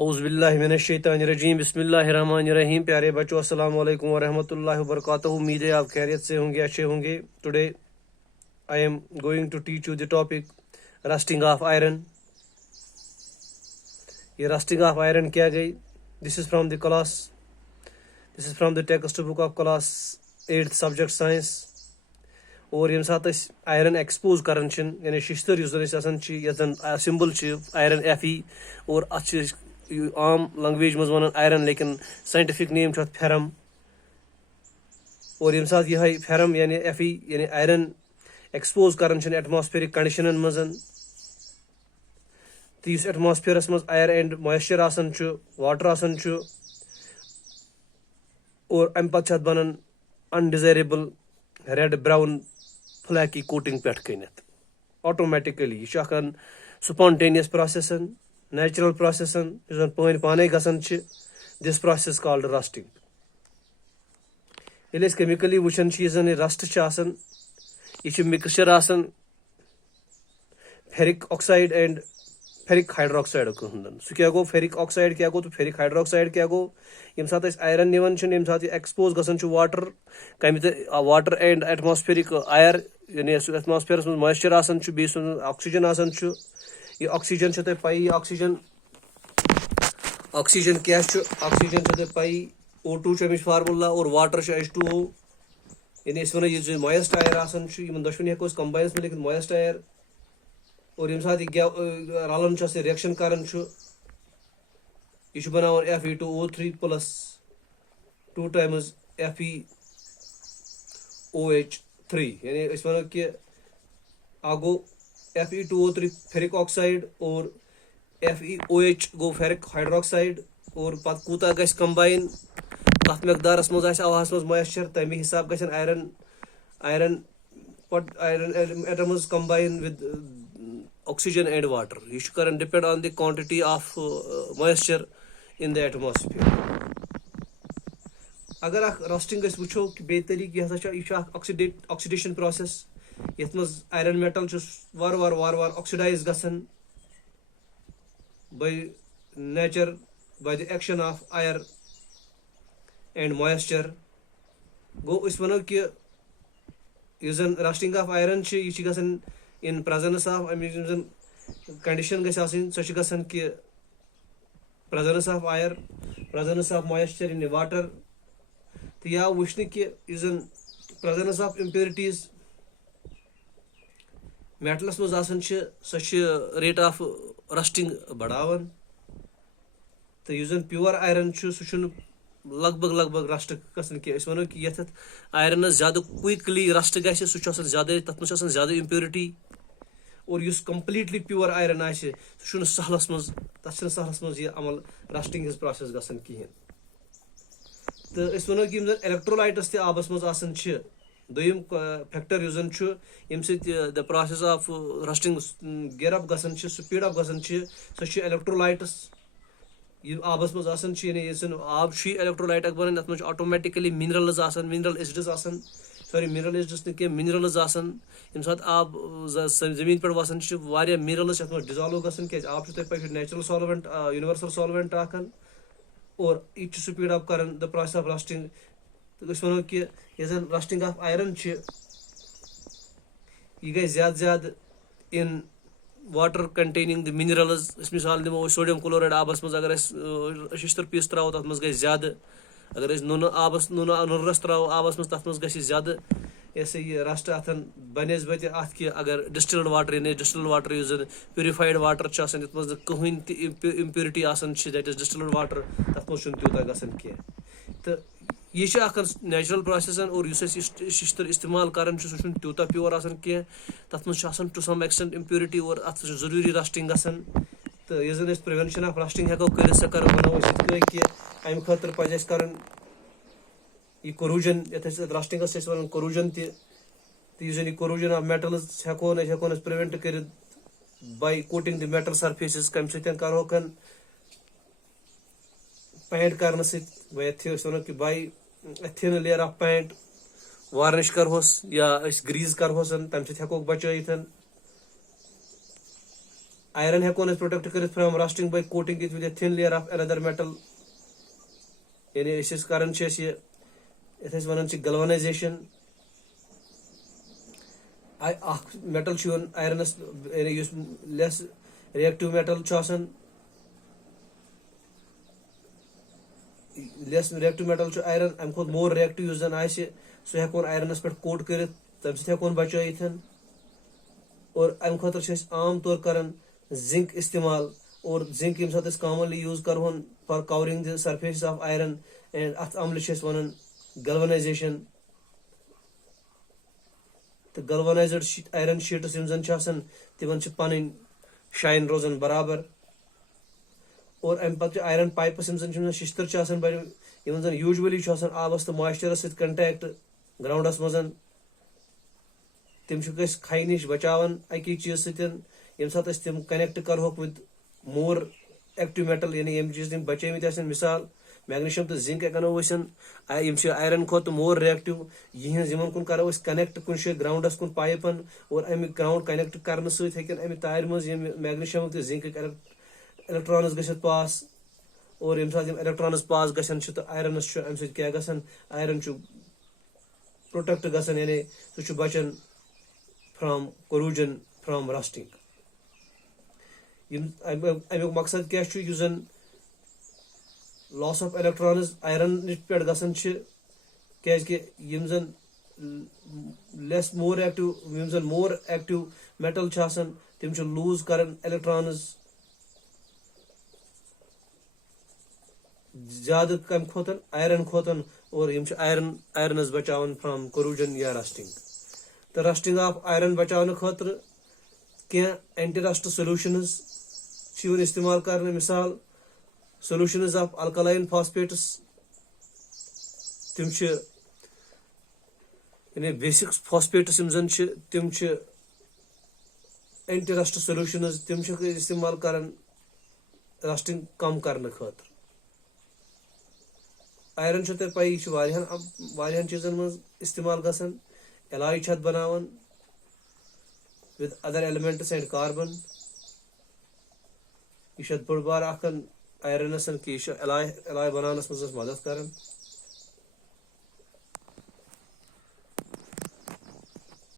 औज़ुबिल्लाहिमिनश्शैतानिर्रजीम बिस्मिल्लाहिर्रहमानिर्रहीम। प्यारे बच्चों, अस्सलाम वालेकुम वरहमतुल्लाहि वबरकातुहू। उम्मीद है आप खैरियत से होंगे, अच्छे होंगे। Today I am going to teach you the topic rusting of iron. ये रस्टिंग ऑफ आयरन क्या गई? This is from the text book of class 8th subject science. और यम सात आयरन एक्सपोज कर यानी शिश्तर सिंबल आयरन Fe और अत आम लैंग्वेज मज वन आयरन, लेकिन साइंटिफिक नेम फेरम। और यम सात यह फेरम यानी Fe यानी आयरन एक्सपोज कर एटमॉस्फेरिक कंडीशन मज, तो एटमॉस्फेरस मज एयर एंड मॉइस्चर वाटर और अम पे बनान undesirable red brown flaky coating पे कनित ऑटोमेटिकली। यह स्पॉन्टेनियस प्रोसेस, नेचुरल प्रोसेस पानी पाने गसान। This process called rusting. ये केमिकली वुचन रस्ट यह mixture ferric oxide and ferric hydroxide हूं। सह क्या गो? फेरिक ऑक्साइड क्या गो तो फेरिक हाइड्रोक्साइड क्या गो? यम सात आयरन निवन यम सात एक्सपोज गसान water water and atmospheric air यानी एटमॉस्फेरस मज मॉइस्चर ऑक्सीजन यह ऑक्सीजन तह पई। ऑक्सीजन क्या? ऑक्सीजन तह पई O2 अमिच फार्मूला और वाटर H2O। यानी वो यह मॉइस्ट आयर दोशवन हेको कंबाइनस में, लेकिन मॉइस्ट आयर। और यम सात रलन रिएक्शन कर यह बनान Fe2O3 प्लस 2 times FeOH3। यानी वो कि गो Fe2O3 फेरिक ऑक्साइड और FeOH गो फेरिक हाइड्रोक्साइड। और पत कूता गस कंबाइन कत मकदारस मज हवास मज मॉइस्चर, तमे हिसाब गसन iron atoms combine with oxygen and water. यह कर depend on the quantity of moisture in the atmosphere. अगर रस्टिंग वो बे तरीक यह ऑक्सीडेशन प्रोसेस यथ मज आयरन मेटल वार वार ऑक्सीडाइज गसान by nature, by the action of air and moisture. गो वो कि यह रस्टिंग ऑफ आयरन यह गसान इन प्रेजेंस ऑफ अमिच कंडीशन गई गसान कि presence of air, presence of moisture in water. तो या वुचन कि प्रेजेंस ऑफ इम्प्योरिटीज मेटलस मज सह रेट ऑफ रस्टिंग बढ़ावन। तो यह प्योर आयरन सह लगभग रस्ट गसान कह वो कि ये आयरन ज्यादा क्विकली रस्ट गि सह ज्यादा तथ मज ज्यादा इम्प्योरिटी। और इस कम्प्लीटली प्योर आयरन सह सहलस मज सहलस मज यह अमल रस्टिंग हिज प्रोसेस गसान कहें। तो वो कि इलेक्ट्रोलाइट्स आबस मज दोयम फैक्टर यम the process of rusting gear up गसान स्पीड अप गसान सह इलेक्ट्रोलाइट्स आबस मज यानी आब इलेक्ट्रोलाइट बनान अत मज ऑटोमेटिकली मिनरल्स मिनरल एसिड्स न मिनरल्स यम सात आब जमीन पे वसान मिनरल्स ये डिजॉल्व गसान क्या आब पे नेचुरल सॉल्वेंट यूनिवर्सल सॉल्वेंट और यह स्पीड अप कर द प्रोसेस ऑफ रस्टिंग। तो वो कि रस्टिंग ऑफ आयरन यह गई ज्यादा in water containing the minerals. मिसाल दिमो सोडियम क्लोराइड आबस मज अगर शिश्तर पीस त्रो तथ मज गई ज्यादा। अगर नुनरस त्रो आबस मज तथ मज गई ज्यादा यह रस्ट अथ बनस्बत अत कि अगर डिस्टिल्ड वाटर यानी डिस्टिल्ड वाटर प्यूरिफाइड वाटर ये मज कहें impurity that is distilled water, तथ मज तूत गसान कह। तो यह नेचुरल प्रोसेस और शिश्तर इस्तेमाल कर तूत प्योर कह, तथ मज टू सम एक्सटेंट इम्प्योरिटी और अत जरूरी रस्टिंग गसान। तो यह प्रिवेंशन ऑफ रस्टिंग हेको कर सह वनो कि अमि खतर पज कर यह कोरूजन ये रस्टिंगस वन कोरूजन तह कोरूजन ऑफ मेटल्स हेकोन प्रिवेंट कर by coating the metal surfaces. कम सहोकन पेंट कर वो कि by thin layer of paint varnish करहोस या ग्रीज करहोस तम सहोक बचत। Iron हेकोन प्रोटेक्ट कर from rusting by coating it with a thin layer of another metal. यानी इस कारण ये यथ वन गलवनाइजेशन मेटल आयरनस less reactive metal less reactive metal iron अम खुद मोर रिएक्टिव जन सह हेकोन आयरनस पे कोट कर तम हेकोन बचत और अम खुद आम तौर कर जिंक इस्तेमाल और जिंक यम सात कॉमनली यूज करवन for covering the surface of iron and अत अमल वन गलवनाइजेशन तो गलवनाइज्ड आयरन शीट्स तिमन पन शाइन रोजन बराबर और अम पे आयरन पाइप्स शिश्तर बन यूजुअली आबस तो मॉइस्चरस सत कंटैक्ट ग्राउंडस मज तम खै नश बचावन अकी चीज सम सात तम कनेक्ट करहोक विद मोर एक्टिव मेटल यानी यम चीज तम बचेमत मिसाल मैग्नीशियम तो जिंक हेकनो आयरन खुद मोर रिएक्टिव यहन कुन करो कनेक्ट कुन ग्राउंडस कुन पाइपन और अमि ग्राउंड कनेक्ट करने सत अमि तार मज मैग्नीशियम तो जिंक इलेक्ट्रॉन्स गसित पास और यम सात इलेक्ट्रॉन्स पास गसन तो आयरनस अम सत क्या गसन आयरन प्रोटेक्ट गसन यानी सह बचन फ्रॉम कोरूजन फ्रॉम रस्टिंग अमुक मकसद क्या जन लॉस ऑफ इलेक्ट्रॉन्स आयरन पे गसन क्या जन लेस मोर एक्टिव यम जन मोर एक्टिव मेटल तम लूज कर इलेक्ट्रॉन्स ज्यादा कम खोतन आयरन खोतन और यम आयरनस बचावन फ्रॉम कोरूजन या रस्टिंग तो रस्टिंग ऑफ आयरन बचाने खतर क्या एंटी रस्ट सोल्यूशंस इस्तेमाल करने मिसाल solutions of alkaline phosphates तम यानी बेसिक phosphates तम एंटी रस्ट सोल्यूशंस तम इस्तेमाल कर रस्टिंग कम करने खतर आयरन तुम पी वारियान चीजन मज इस्तेमाल गसन एलॉय बनावन with other elements and carbon यह बड़ बार आयरनस कि एलॉय बनानस मज मदद कर।